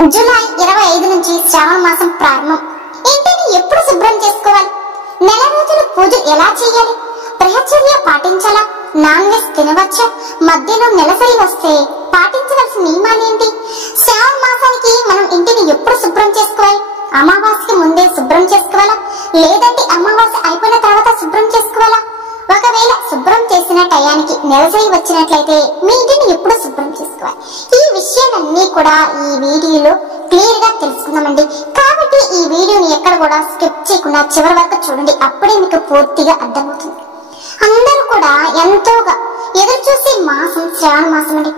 July 25 నుంచి శ్రావణ మాసం ప్రారంభం. ఇంటిని ఎప్పుడు శుభ్రం చేసుకోవాలి? నెల రోజులు పూజ ఎలా చేయాలి? బ్రహ్మచర్య పాటించాలా? Non veg తినవచ్చా? మధ్యలో నెలసరి వస్తే పాటించవలసిన నియమాలేంటి? శ్రావణ మాసానికి మనం ఇంటిని ఎప్పుడు శుభ్రం చేసుకోవాలి? అమావాస్యకి ముందే శుభ్రం చేసుకోవాలా, లేదంటే అమావాస్య అయిపోయిన తర్వాత శుభ్రం చేసుకోవాలా? ఒకవేళ శుభ్రం చేసిన టయానికి నెలసరి వచ్చినట్లయితే మీ ఇంటిని ఎప్పుడు శుభ్రం చేసుకోవాలి? ఈ విషయాలన్నీ కూడా ఈ వీడియోలో క్లియర్ గా తెలుసుకుందామండి. కాబట్టి ఈ వీడియోని ఎక్కడ కూడా స్కిప్ చేయకుండా చివరి వరకు చూడండి, అప్పుడే మీకు పూర్తిగా అర్థమవుతుంది. అందరూ కూడా ఎంతోగా ఎదురు చూసే మాసం శ్రావణ మాసం అండి.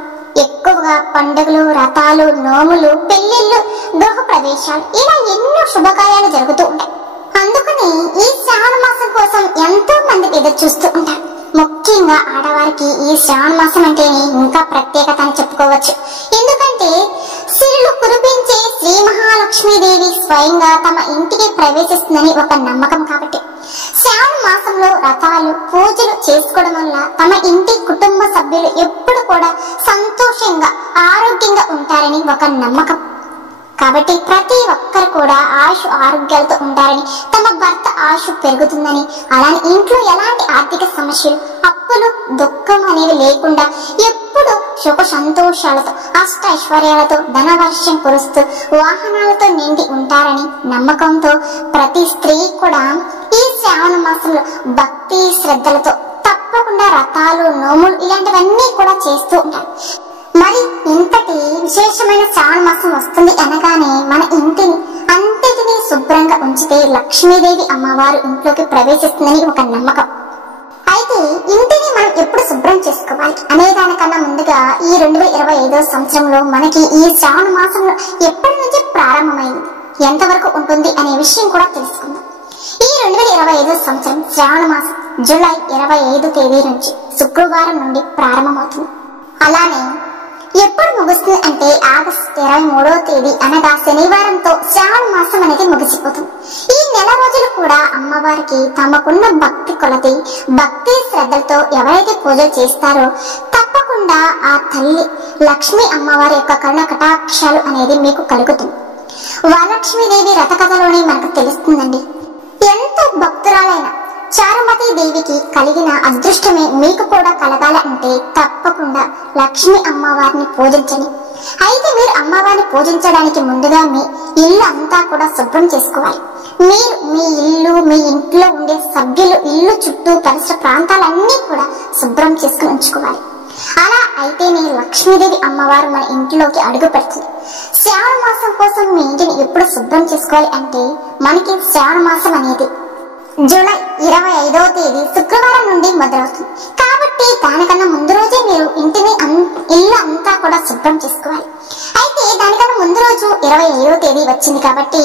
ఎక్కువగా పండుగలు, వ్రతాలు, నోములు, పెళ్లిళ్ళు, గృహ ప్రవేశాలు ఇలా ఎన్నో శుభకార్యాలు జరుగుతూ ఉంటాయి. అందుకని ఈ శ్రావణ మాసం కోసం ఎంతో మంది ఎదురు చూస్తూ ఉంటారు. ముఖ్యంగా ఆడవారికి ఈ శ్రావణ మాసం అంటే ఇంకా ప్రత్యేకత అని చెప్పుకోవచ్చు. ఎందుకంటే సిరులు కురిపించే శ్రీ మహాలక్ష్మీదేవి స్వయంగా తమ ఇంటికి ప్రవేశిస్తుందని ఒక నమ్మకం. కాబట్టి శ్రావణ మాసంలో వ్రతాలు, పూజలు చేసుకోవడం వల్ల తమ ఇంటి కుటుంబ సభ్యులు ఎప్పుడు కూడా సంతోషంగా, ఆరోగ్యంగా ఉంటారని ఒక నమ్మకం. కాబట్టి ప్రతి ఒక్కరు కూడా ఆయుష్ ఆరోగ్యాలతో ఉంటారని, తమ భర్త ఆయుష్ పెరుగుతుందని, అలానే ఇంట్లో ఎలాంటి ఆర్థిక సమస్యలు, అప్పులు, దుఃఖం అనేవి లేకుండా ఎప్పుడు సుఖ సంతోషాలతో, అష్ట ఐశ్వర్యాలతో, ధనవర్షం కురుస్తూ, వాహనాలతో నిండి ఉంటారని నమ్మకంతో ప్రతి స్త్రీ కూడా ఈ శ్రావణ మాసంలో భక్తి శ్రద్ధలతో తప్పకుండా వ్రతాలు, నోములు ఇలాంటివన్నీ కూడా చేస్తూ ఉంటారు. మరి ఇంతటి విశేషమైన శ్రావణ మాసం వస్తుంది అనగానే మన ఇంటిని అంతటినీ శుభ్రంగా ఉంచితే లక్ష్మీదేవి అమ్మవారు ఇంట్లోకి ప్రవేశిస్తుందని ఒక నమ్మకం. అయితే ఇంటిని మనం ఎప్పుడు శుభ్రం చేసుకోవాలి అనే దానికన్నా ముందుగా ఈ 2025 సంవత్సరంలో మనకి ఈ శ్రావణ మాసంలో ఎప్పటి నుంచి ప్రారంభమైంది, ఎంతవరకు ఉంటుంది అనే విషయం కూడా తెలుసుకుందాం. ఈ 2025 సంవత్సరం శ్రావణ మాసం జూలై 25 తేదీ నుంచి శుక్రవారం నుండి ప్రారంభమవుతుంది. అలానే ఎప్పుడు ముగుస్తుంది అంటే ఆగస్టు 23వ తేదీ అనగా శనివారంతో శ్రావణ మాసం అనేది ముగిసిపోతుంది. ఈ నెల రోజులు కూడా అమ్మవారికి తమకున్న భక్తి కొలది, భక్తి శ్రద్ధలతో ఎవరైతే పూజలు చేస్తారో తప్పకుండా ఆ తల్లి లక్ష్మీ అమ్మవారి యొక్క కరుణ కటాక్షాలు అనేది మీకు కలుగుతుంది. వరలక్ష్మీదేవి రథకథలోనే మనకు తెలుస్తుందండి. ఎంతో భక్తురాలైన చారుమతి దేవికి కలిగిన అదృష్టమే మీకు కూడా కలగాలంటే తప్పకుండా లక్ష్మీ అమ్మవారిని పూజించండి. అయితే మీరు అమ్మవారిని పూజించడానికి ముందుగా మీ ఇల్లు అంతా కూడా శుభ్రం చేసుకోవాలి. మీరు మీ ఇల్లు, మీ ఇంట్లో ఉండే సభ్యులు ఇల్లు చుట్టూ పరిసర ప్రాంతాలన్నీ కూడా శుభ్రం చేసుకుని ఉంచుకోవాలి. అలా అయితేనే లక్ష్మీదేవి అమ్మవారు మన ఇంట్లోకి అడుగు పెడుతుంది. శ్రావణ మాసం కోసం మీ ఇంటిని ఎప్పుడు శుభ్రం చేసుకోవాలి అంటే మనకి శ్రావణ మాసం అనేది జూలై 25వ తేదీ శుక్రవారం నుండి మొదలవుతుంది. కాబట్టి దానికన్నా ముందు రోజే మీరు ఇంటిని ఇల్లు అంతా కూడా శుభ్రం చేసుకోవాలి. అయితే దానికన్నా ముందు రోజు 27వ తేదీ వచ్చింది కాబట్టి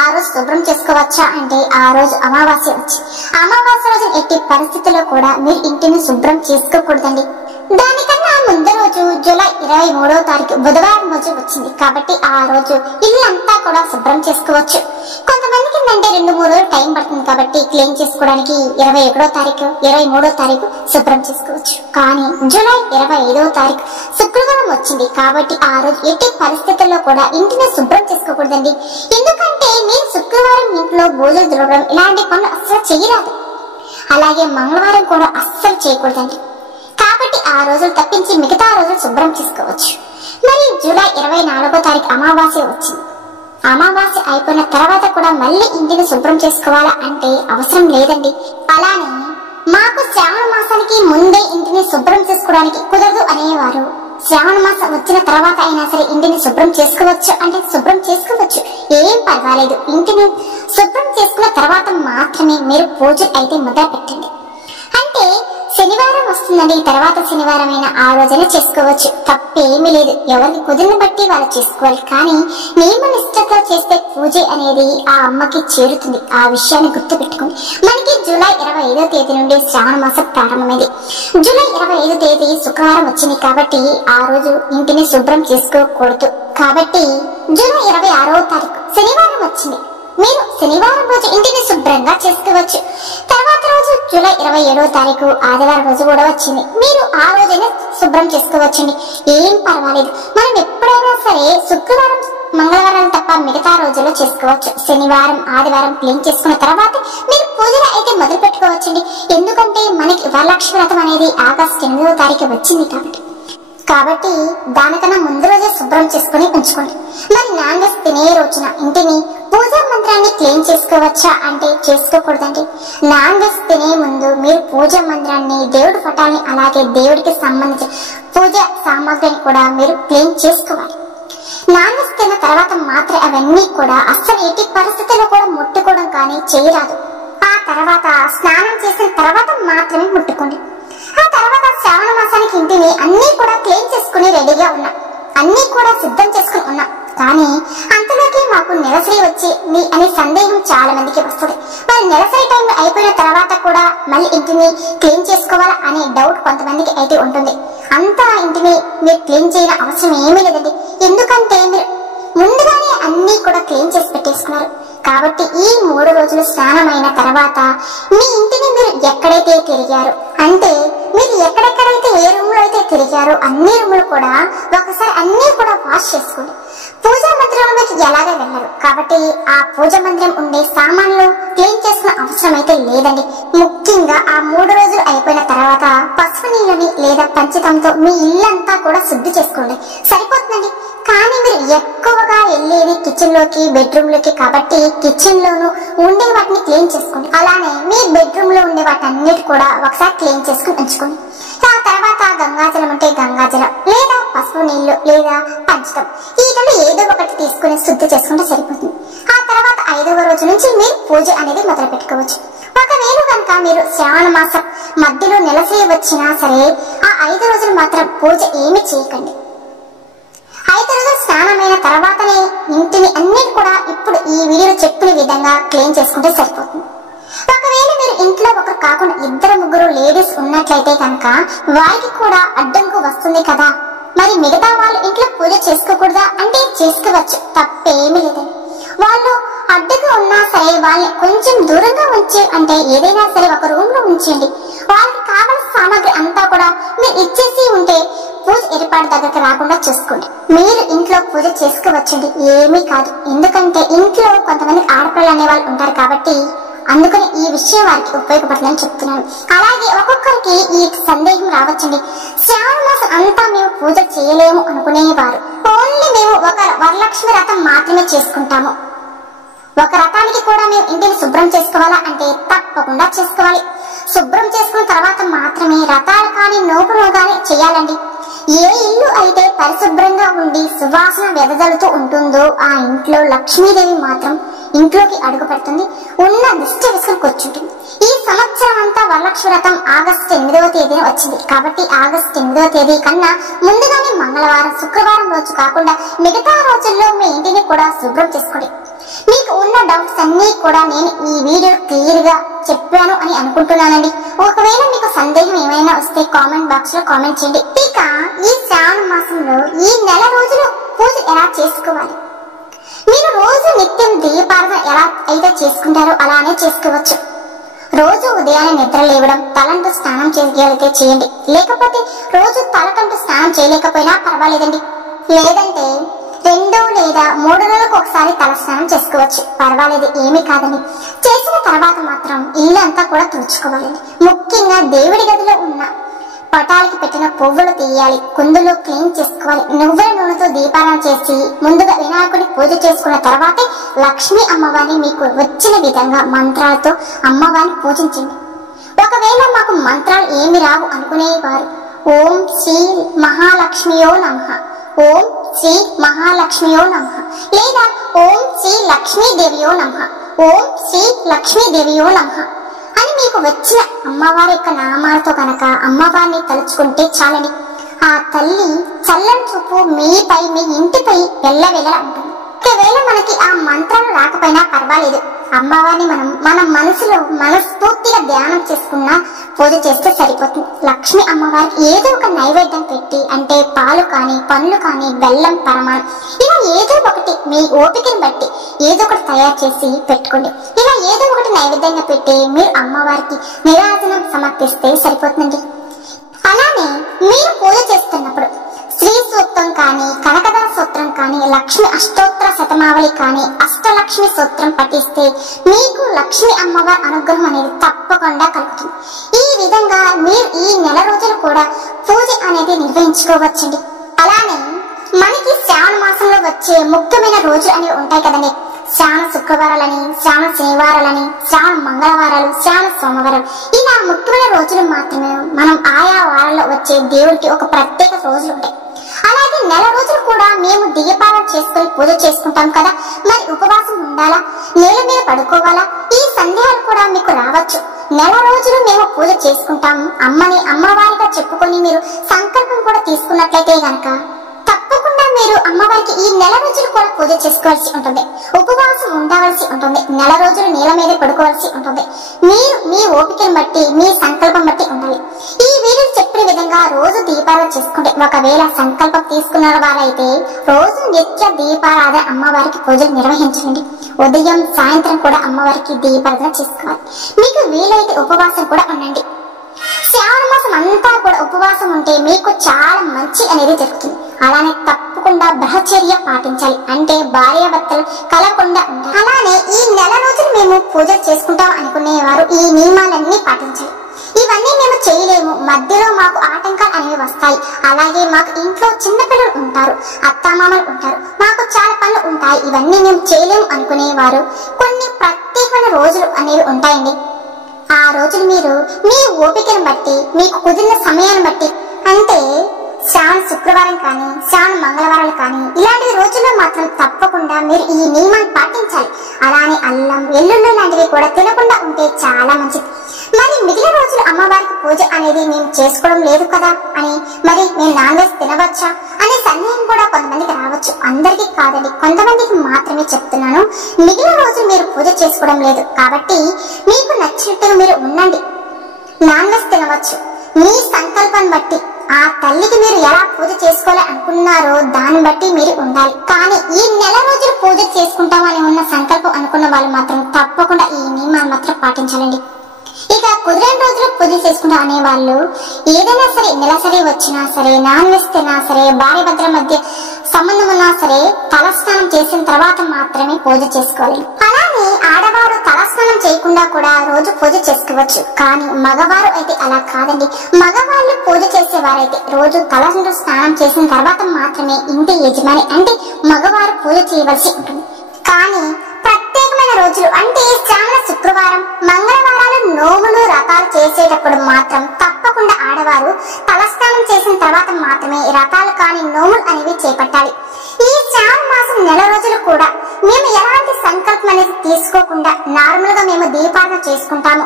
ఆ రోజు శుభ్రం చేసుకోవచ్చా అంటే ఆ రోజు అమావాస్య వచ్చి, అమావాస్య రోజు ఎట్టి పరిస్థితుల్లో కూడా మీరు ఇంటిని శుభ్రం చేసుకోకూడదండి. దానికన్నా ముందు రోజు జూలై 23వ తారీఖు బుధవారం రోజు వచ్చింది కాబట్టి ఆ రోజు ఇల్లంతా కూడా శుభ్రం చేసుకోవచ్చు. కొంతమందికి ఏంటంటే 2-3 రోజులు టైం పడుతుంది కాబట్టి క్లీన్ చేసుకోవడానికి 21వ తారీఖు, 23వ తారీఖు శుభ్రం చేసుకోవచ్చు. కానీ జూలై 25వ తారీఖు శుక్రవారం వచ్చింది కాబట్టి ఆ రోజు ఎట్టి పరిస్థితుల్లో కూడా ఇంటిని శుభ్రం చేసుకోకూడదండి. ఎందుకంటే మీరు శుక్రవారం ఇంట్లో బూజులు దులపడం ఇలాంటి పనులు అస్సలు చేయరాదు. అలాగే మంగళవారం కూడా అస్సలు చేయకూడదండి. కాబట్టి ఆ రోజులు తప్పించి మిగతా రోజులు శుభ్రం చేసుకోవచ్చు. మరి జూలై 24వ తారీఖు అమావాస్య వచ్చింది. అమావాస్య అయిపోయిన తర్వాత కూడా మళ్ళీ ఇంటిని శుభ్రం చేసుకోవాలా అంటే అవసరం లేదండి. అలానే మాకు శ్రావణ మాసానికి ముందే ఇంటిని శుభ్రం చేసుకోవడానికి కుదరదు అనేవారు శ్రావణ మాసం వచ్చిన తర్వాత అయినా సరే ఇంటిని శుభ్రం చేసుకోవచ్చు అంటే శుభ్రం చేసుకోవచ్చు, ఏం పర్వాలేదు. ఇంటిని శుభ్రం చేసుకున్న తర్వాత మాత్రమే మీరు పూజలు అయితే మొదలు పెట్టండి. అంటే శనివారం వస్తుందండి, తర్వాత శనివారం అయినా ఆ రోజైనా చేసుకోవచ్చు, తప్పేమీ లేదు. ఎవరికి కుదిరిని బట్టి వాళ్ళు చేసుకోవాలి. కానీ నియమ నిష్ఠతో చేస్తే పూజ అనేది ఆ అమ్మకి చేరుతుంది. ఆ విషయాన్ని గుర్తు పెట్టుకుని మనకి జూలై 25వ తేదీ నుండి శ్రావణ మాసం ప్రారంభమైంది. జూలై 25వ తేదీ శుక్రవారం వచ్చింది కాబట్టి ఆ రోజు ఇంటిని శుభ్రం చేసుకోకూడదు. కాబట్టి జూలై 26వ తారీఖు శనివారం వచ్చింది. మీరు శనివారం రోజు ఇంటిని శుభ్రంగా చేసుకోవచ్చు. తర్వాత రోజు జూలై 27వ తారీఖు ఆదివారం రోజు కూడా వచ్చింది. మీరు ఆ రోజైనా శుభ్రం చేసుకోవచ్చండి, ఏం పర్వాలేదు. మనం ఎప్పుడైనా సరే శుక్రవారం మంగళవారాలు తప్ప మిగతా రోజుల్లో చేసుకోవచ్చు. శనివారం ఆదివారం క్లీన్ చేసుకున్న తర్వాత మీరు పూజలు అయితే మొదలు పెట్టుకోవచ్చండి. ఎందుకంటే మనకి వరలక్ష్మి వ్రతం అనేది ఆగస్టు 8వ తారీఖు వచ్చింది కాబట్టి దానికన్నా ముందు రోజే శుభ్రం చేసుకుని ఉంచుకోండి. మరి నాన్ వెజ్ తినే రోజున ఇంటిని పూజా మందిరాన్ని క్లీన్ చేసుకోవచ్చా అంటే చేసుకోకూడదండి. నాన్ వెజ్ తినే ముందు మీరు పూజా మందిరాన్ని, దేవుడి పటాలని, అలాగే దేవుడికి సంబంధించిన పూజా సామాగ్రిని కూడా మీరు క్లీన్ చేసుకోవాలి. నాన్ వెజ్ తిన్న తర్వాత మాత్రం అవన్నీ కూడా అస్సలు ఎట్టి పరిస్థితుల్లో కూడా ముట్టుకోవడం కానీ చేయరాదు. ఆ తర్వాత స్నానం చేసిన తర్వాత మాత్రమే ముట్టుకోండి. ఆ తర్వాత శ్రావణ మాసానికి ఇంటిని అన్ని కూడా క్లీన్ చేసుకుని రెడీగా ఉన్నా, అన్ని కూడా సిద్ధం చేసుకుని ఉన్నా, కానీ అంతలోకి మాకు నెలసరి వచ్చి అనే సందేహం చాలా మందికి వస్తుంది. మరి నెలసరి టైం అయిపోయిన తర్వాత కూడా మళ్ళీ ఇంటిని క్లీన్ చేసుకోవాలా అనే డౌట్ కొంతమందికి అయితే ఉంటుంది. అంతా ఇంటిని మీరు క్లీన్ చేయని అవసరం ఏమీ లేదండి. ఎందుకంటే మీరు ముందుగానే అన్ని కూడా క్లీన్ చేసి పెట్టేసుకున్నారు. కాబట్టి ఈ 3 రోజులు స్నానమైన తర్వాత మీ ఇంటిని మీరు ఎక్కడైతే తిరిగారు, అంటే మీరు ఎక్కడెక్కడైతే ఏ రూమ్ లో అయితే తిరిగారో అన్ని రూములు కూడా ఒకసారి అన్ని కూడా వాష్ చేసుకోండి. పూజా మందిరంలోకి ఎలాగే వెళ్ళరు కాబట్టి ఆ పూజా మందిరం ఉండే సామాన్లు క్లీన్ చేసుకున్న అవసరం అయితే లేదండి. ముఖ్యంగా ఆ 3 రోజులు అయిపోయిన తర్వాత పసుపు నీళ్ళని లేదా పంచతంతో మీ ఇల్లంతా కూడా శుద్ధి చేసుకోండి, సరిపోతుందండి. కానీ మీరు ఎక్కువగా వెళ్ళేది కిచెన్ లోకి, బెడ్రూమ్ లోకి కాబట్టి కిచెన్ లోను ఉండే వాటిని క్లీన్ చేసుకోండి. అలానే మీ బెడ్రూమ్ లో ఉండే వాటి అన్నిటి కూడా ఒకసారి క్లీన్ చేసుకుని ఉంచుకోండి. ఆ తర్వాత గంగాజలం ఉంటే గంగాజలం లేదా పసుపు నీళ్లు లేదా పంచతం వీటిలో ఏదో ఒకటి తీసుకుని శుద్ధి చేసుకుంటే సరిపోతుంది. ఆ తర్వాత 5వ రోజు నుంచి మీరు పూజ అనేది మొదలు పెట్టుకోవచ్చు. ఒకవేళ కనుక మీరు శ్రావణ మాసం మధ్యలో నెలసరి వచ్చినా సరే ఆ 5 రోజులు మాత్రం పూజ ఏమి చేయకండి. 5 రోజులు స్నానమైన తర్వాతనే ఇంటిని అన్నిటి కూడా ఇప్పుడు ఈ వీడియోలో చెప్పిన విధంగా క్లీన్ చేసుకుంటే సరిపోతుంది. ఒకవేళ మీరు ఇంట్లో ఒకరు కాకుండా 2-3 లేడీస్ ఉన్నట్లయితే కనుక వారికి కూడా అడ్డంకు వస్తుంది కదా. మరి మిగతా వాళ్ళు ఇంట్లో పూజ చేసుకోకూడదా అంటే చేసుకోవచ్చు, తప్పేమీ లేదండి. వాళ్ళు అడ్డుగా ఉన్నా సరే వాళ్ళని కొంచెం దూరంగా ఉంచి, అంటే ఏదైనా సరే ఒక రూమ్ లో ఉంచండి. వాళ్ళకి కావాల్సిన సామాగ్రి అంతా కూడా మీరు ఇచ్చేసి ఉంటే పూజ ఏర్పాటు దగ్గరకు రాకుండా చూసుకోండి. మీరు ఇంట్లో పూజ చేసుకోవచ్చండి, ఏమీ కాదు. ఎందుకంటే ఇంట్లో కొంతమంది ఆడపిల్లలు అనే వాళ్ళు ఉంటారు కాబట్టి అందుకని ఈ విషయం వారికి ఉపయోగపడుతుందని చెప్తున్నాను. అలాగే ఒక్కొక్కరికి ఈ సందేహం రావచ్చండి, శ్రావణ మాసం అంతా మేము పూజ చేయలేము అనుకునేవారు. ఓన్లీ మేము ఒక వరలక్ష్మి వ్రతం మాత్రమే చేసుకుంటాము, ఒక రథానికి కూడా మేము ఇంటిని శుభ్రం చేసుకోవాలా అంటే తప్పకుండా చేసుకోవాలి. శుభ్రం చేసుకున్న తర్వాత మాత్రమే రథాలు కానీ నోపులు కానీ చేయాలండి. ఏ ఇల్లు అయితే పరిశుభ్రంగా ఉండి సువాసన వెదజల్లుతూ ఉంటుందో ఆ ఇంట్లో లక్ష్మీదేవి మాత్రం ఇంట్లోకి అడుగు పెడుతుంది, ఉన్న దిష్టి విసులు కూర్చుంటుంది. ఈ సంవత్సరం అంతా వరలక్ష్మి వ్రతం ఆగస్టు 8వ తేదీన వచ్చింది కాబట్టి ఆగస్టు 8వ తేదీ కన్నా ముందుగానే మంగళవారం, శుక్రవారం రోజు కాకుండా మిగతా రోజుల్లో మీ ఇంటిని కూడా శుభ్రం చేసుకోండి. మీకు ఉన్న డౌట్స్ అన్ని కూడా నేను ఈ వీడియో క్లియర్ గా చెప్పాను అని అనుకుంటున్నానండి. ఒకవేళ మీకు సందేహం ఏమైనా వస్తే కామెంట్ బాక్స్ లో కామెంట్ చేయండి. ఇక ఈ శ్రావణ మాసంలో ఈ నెల రోజులు పూజ ఎలా చేసుకోవాలి, మీరు రోజు నిత్యం దీపారాధన ఎలా అయితే చేసుకుంటారో అలానే చేసుకోవచ్చు. రోజు ఉదయాన్నే నిద్ర లేవడం, తలంటూ స్నానం చేయగలిగితే చేయండి, లేకపోతే రోజు తలకంటూ స్నానం చేయలేకపోయినా పర్వాలేదండి. లేదంటే 2 లేదా 3 రోజులకు ఒకసారి తల స్నానం చేసుకోవచ్చు, పర్వాలేదు, ఏమీ కాదండి. చేసిన తర్వాత మాత్రం ఇల్లు అంతా కూడా తుడుచుకోవాలండి. ముఖ్యంగా దేవుడి గదిలో ఉన్న పటాలకి పెట్టిన పువ్వులు తీయాలి, కుందులు క్లీన్ చేసుకోవాలి. నువ్వుల నూనెతో దీపారాధన చేసి ముందుగా వినాయకుడి పూజ చేసుకున్న తర్వాతే లక్ష్మీ అమ్మవారిని మీకు వచ్చిన విధంగా మంత్రాలతో అమ్మవారిని పూజించండి. ఒకవేళ మాకు మంత్రాలు ఏమి రావు అనుకునేవారు ఓం శ్రీ మహాలక్ష్మియో నమః, ఓం శ్రీ మహాలక్ష్మియో నమః, లేదా ఓం శ్రీ లక్ష్మీదేవియో నమః, ఓం శ్రీ లక్ష్మీదేవియో నమః అని మీకు వచ్చిన అమ్మవారి యొక్క నామాలతో కనుక అమ్మవారిని తలుచుకుంటే చాలండి. ఆ తల్లి చల్లని చూపు మీపై, మీ ఇంటిపై వెళ్ళ ఉంటుంది. ఒకవేళ మనకి ఆ మంత్రాలు రాకపోయినా పర్వాలేదు, అమ్మవారిని మన మనసులో మనస్ఫూర్తిగా ధ్యానం చేసుకున్నా పూజ చేస్తే సరిపోతుంది. లక్ష్మి అమ్మవారికి ఏదో ఒక నైవేద్యం పెట్టి, అంటే పాలు కానీ పండ్లు కానీ బెల్లం పరమాణం ఇలా ఏదో ఒకటి మీ ఓపికను బట్టి ఏదో ఒకటి తయారు చేసి పెట్టుకోండి. ఇలా ఏదో ఒకటి నైవేద్యంగా పెట్టి మీరు అమ్మవారికి నీరాజనం సమర్పిస్తే సరిపోతుందండి. అలానే మీరు పూజ చేస్తున్నప్పుడు శ్రీ సూక్తం కానీ, కనకదార సూత్రం కానీ, లక్ష్మి అష్టోత్తర శతమావళి కానీ అష్టలక్ష్మి స్తోత్రం పఠిస్తే మీకు లక్ష్మి అమ్మవారి అనుగ్రహం అనేది తప్పకుండా కలుగుతుంది. ఈ విధంగా మీరు ఈ నెల రోజులు కూడా పూజ అనేది నిర్వహించుకోవచ్చండి. అలానే మనకి శ్రావణ మాసంలో వచ్చే ముఖ్యమైన రోజులు అనేవి ఉంటాయి కదండి. శ్రావణ శుక్రవారాలని, శ్రావణ శనివారాలని, శ్రావణ మంగళవారాలు, శ్రావణ సోమవారం, ఇలా ముఖ్యమైన రోజులు మాత్రమే మనం ఆయా వారాల్లో వచ్చే దేవుడికి ఒక ప్రత్యేక రోజులు ఉంటాయి. అలాగే నెల రోజులు కూడా మేము దీపారాధన చేసుకుని పూజ చేసుకుంటాం కదా, మరి ఉపవాసం ఉండాలా, నేల మీద పడుకోవాలా, ఈ సందేహాలు కూడా మీకు రావచ్చు. నెల రోజులు మేము పూజ చేసుకుంటాం అమ్మని అమ్మవారిగా చెప్పుకొని మీరు సంకల్పం కూడా తీసుకున్నట్లయితే గనక తప్పకుండా మీరు అమ్మవారికి ఈ నెల రోజులు కూడా పూజ చేసుకోవాల్సి ఉంటుంది, ఉపవాసం ఉండవలసి ఉంటుంది, నెల రోజులు నేల మీద పడుకోవాల్సి ఉంటుంది. మీరు మీ ఓపికను బట్టి మీ సంకల్పం బట్టి ఉండాలి. ఈ వీడియో చెప్పిన విధంగా రోజు దీపారాధన చేసుకుంటే, ఒకవేళ సంకల్పం తీసుకున్న వారైతే రోజు నిత్య దీపారాధన అమ్మవారికి పూజలు నిర్వహించండి. ఉదయం సాయంత్రం కూడా అమ్మవారికి దీపారాధన చేసుకోవాలి. మీకు వీలైతే ఉపవాసం కూడా ఉండండి. శ్రావణ మాసం అంతా కూడా ఉపవాసం ఉంటే మీకు చాలా మంచి అనేది జరుగుతుంది. అలానే తప్పకుండా బ్రహ్మచర్య పాటించాలి, అంటే భార్యాభర్తలు కలవకుండా ఉండాలి. అలానే ఈ నెల రోజులు మేము పూజ చేసుకుంటాం అనుకునేవారు ఈ నియమాలన్నీ పాటించాలి. ఇవన్నీ మేము చేయలేము, మధ్యలో మాకు ఆటంకాలు అనేవి వస్తాయి. అలాగే మాకు ఇంట్లో చిన్నపిల్లలు ఉంటారు, అత్తామామలు ఉంటారు, మాకు చాలా పనులు ఉంటాయి, ఇవన్నీ మేము చేయలేము అనుకునేవారు కొన్ని ప్రత్యేకమైన రోజులు అనేవి ఉంటాయండి. ఆ రోజులు మీరు మీ ఓపికను బట్టి మీకు కుదిరిన సమయాన్ని బట్టి, అంటే శ్రావణ శుక్రవారం కానీ శ్రావణ మంగళవారాలు కానీ ఇలాంటి రోజుల్లో మాత్రం తప్పకుండా మీరు ఈ నియమాన్ని పాటించాలి. అలానే అల్లం వెల్లుల్లి లాంటివి కూడా తినకుండా ఉంటే చాలా మంచిది. మరి మిగిలిన రోజులు అమ్మవారికి పూజ అనేది మేము చేసుకోవడం లేదు కదా అని, మరి మేము నాన్ వెజ్ తినవచ్చా అనే సందేహం కూడా కొంతమందికి రావచ్చు. అందరికీ కాదండి, కొంతమందికి మాత్రమే చెప్తున్నాను. మిగిలిన రోజులు మీరు పూజ చేసుకోవడం లేదు కాబట్టి మీకు నచ్చినట్టుగా మీరు ఉండండి, నాన్ వెజ్ తినవచ్చు. మీ సంకల్పాన్ని బట్టి ఆ తల్లికి మీరు ఎలా పూజ చేసుకోవాలి అనుకున్నారో దాన్ని బట్టి మీరు ఉండాలి. కానీ ఈ నెల రోజులు పూజ చేసుకుంటామని ఉన్న సంకల్పం అనుకున్న వాళ్ళు మాత్రం తప్పకుండా ఈ నియమాలు మాత్రం పాటించాలండి. ఇక కుదిరిన రోజులు పూజ చేసుకుంటాం అనే వాళ్ళు ఏదైనా సరే నెలసరి వచ్చినా సరే, నాన్ వెజ్ తిన్నా సరే, భార్య భర్తల మధ్య సంబంధం ఉన్నా సరే తలస్నానం చేసిన తర్వాత మాత్రమే పూజ చేసుకోవాలి. అలానే ఆడవారు తలస్నానం చేయకుండా కూడా రోజు పూజ చేసుకోవచ్చు. కానీ మగవారు అయితే అలా కాదండి. మగవాళ్ళు పూజ చేసేవారైతే రోజు తల స్నానం చేసిన తర్వాత మాత్రమే ఇంటి యజమాని అంటే మగవారు పూజ చేయవలసి ఉంటుంది. కానీ ప్రత్యేకమైన రోజులు అంటే శ్రావణ శుక్రవారం, మంగళవారాలు నోములు వ్రతాలు చేసేటప్పుడు మాత్రం తప్పకుండా ఆడవారు తలస్నానం చేసిన తర్వాత మాత్రమే వ్రతాలు కానీ నోములు అనేవి చేపట్టాలి. ఈ శ్రావణ మాసం నెల రోజులు కూడా మేము ఎలాంటి సంకల్పం అనేది తీసుకోకుండా నార్మల్ గా మేము దీపారాధన చేసుకుంటాము.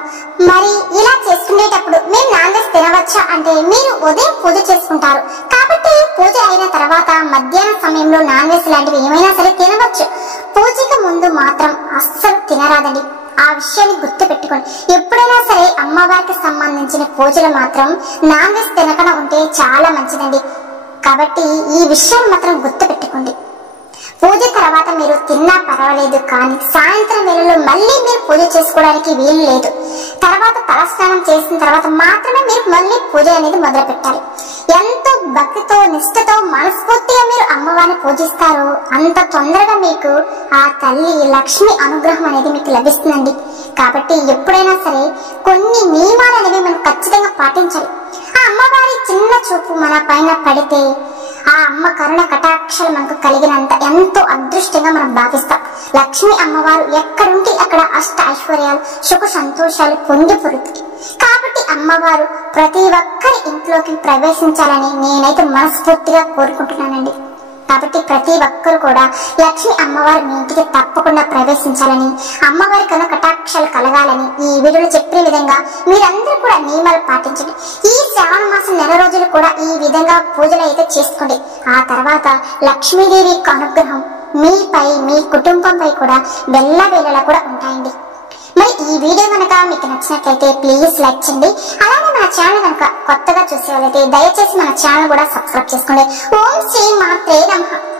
మరి ఇలా చేసుకునేటప్పుడు మేము నాన్ వెజ్ తినవచ్చా అంటే మీరు ఉదయం పూజ చేసుకుంటారు కాబట్టి పూజ అయిన తర్వాత మధ్యాహ్నం సమయంలో నాన్ వెజ్ లాంటివి ఏమైనా సరే తినవచ్చు. పూజకి ముందు మాత్రం అస్సలు తినరాదండి. ఆ విషయాన్ని గుర్తు పెట్టుకోండి. ఎప్పుడైనా సరే అమ్మవారికి సంబంధించిన పూజలు మాత్రం నాన్ వెజ్ తినకుండా ఉంటే చాలా మంచిదండి. కాబట్టి ఈ విషయాన్ని మాత్రం గుర్తు పెట్టుకోండి. పూజ తర్వాత మీరు తిన్నా పర్వాలేదు, కానీ సాయంత్రం వేళలో మళ్ళీ మీరు పూజ చేసుకోవడానికి వీలు లేదు. తర్వాత తలస్నానం చేసిన తర్వాత మాత్రమే మీరు మళ్ళీ పూజ అనేది మొదలు పెట్టాలి. ఎంతో భక్తితో నిష్ఠతో మనస్ఫూర్తిగా మీరు అమ్మవారిని పూజిస్తారో అంత తొందరగా మీకు ఆ తల్లి లక్ష్మి అనుగ్రహం అనేది మీకు లభిస్తుందండి. కాబట్టి ఎప్పుడైనా సరే కొన్ని నియమాలు అనేవి మనం ఖచ్చితంగా పాటించాలి. ఆ అమ్మవారి చిన్న చూపు మన పైన పడితే ఆ అమ్మ కరుణ కటాక్షలు మనకు కలిగినంత ఎంతో అదృష్టంగా మనం భావిస్తాం. లక్ష్మి అమ్మవారు ఎక్కడుంటే అక్కడ అష్ట ఐశ్వర్యాలు సుఖ సంతోషాలు పొంది పొరుతుంది. కాబట్టి అమ్మవారు ప్రతి ఒక్కరి ఇంట్లోకి ప్రవేశించాలని నేనైతే మనస్ఫూర్తిగా కోరుకుంటున్నానండి. కాబట్టి ప్రతి ఒక్కరు కూడా లక్ష్మి అమ్మవారు మీ ఇంటికి తప్పకుండా ప్రవేశించాలని, అమ్మవారి కన్నా కటాక్షాలు కలగాలని ఈ వీడియోలో చెప్పిన విధంగా మీరందరూ కూడా నియమాలు పాటించండి. ఈ శ్రావణ మాసం నెల రోజులు కూడా ఈ విధంగా పూజలు అయితే చేసుకోండి. ఆ తర్వాత లక్ష్మీదేవి యొక్క అనుగ్రహం మీపై మీ కుటుంబంపై కూడా వెళ్ళవేళలా కూడా ఉంటాయండి. మరి ఈ వీడియో కనుక మీకు నచ్చినట్లయితే ప్లీజ్ లైక్ చేయండి. అలానే మన ఛానల్ కనుక కొత్తగా చూసే వాళ్ళైతే దయచేసి మన ఛానల్ కూడా సబ్స్క్రైబ్ చేసుకోండి. ఓం శ్రీ మాత్రే నమః.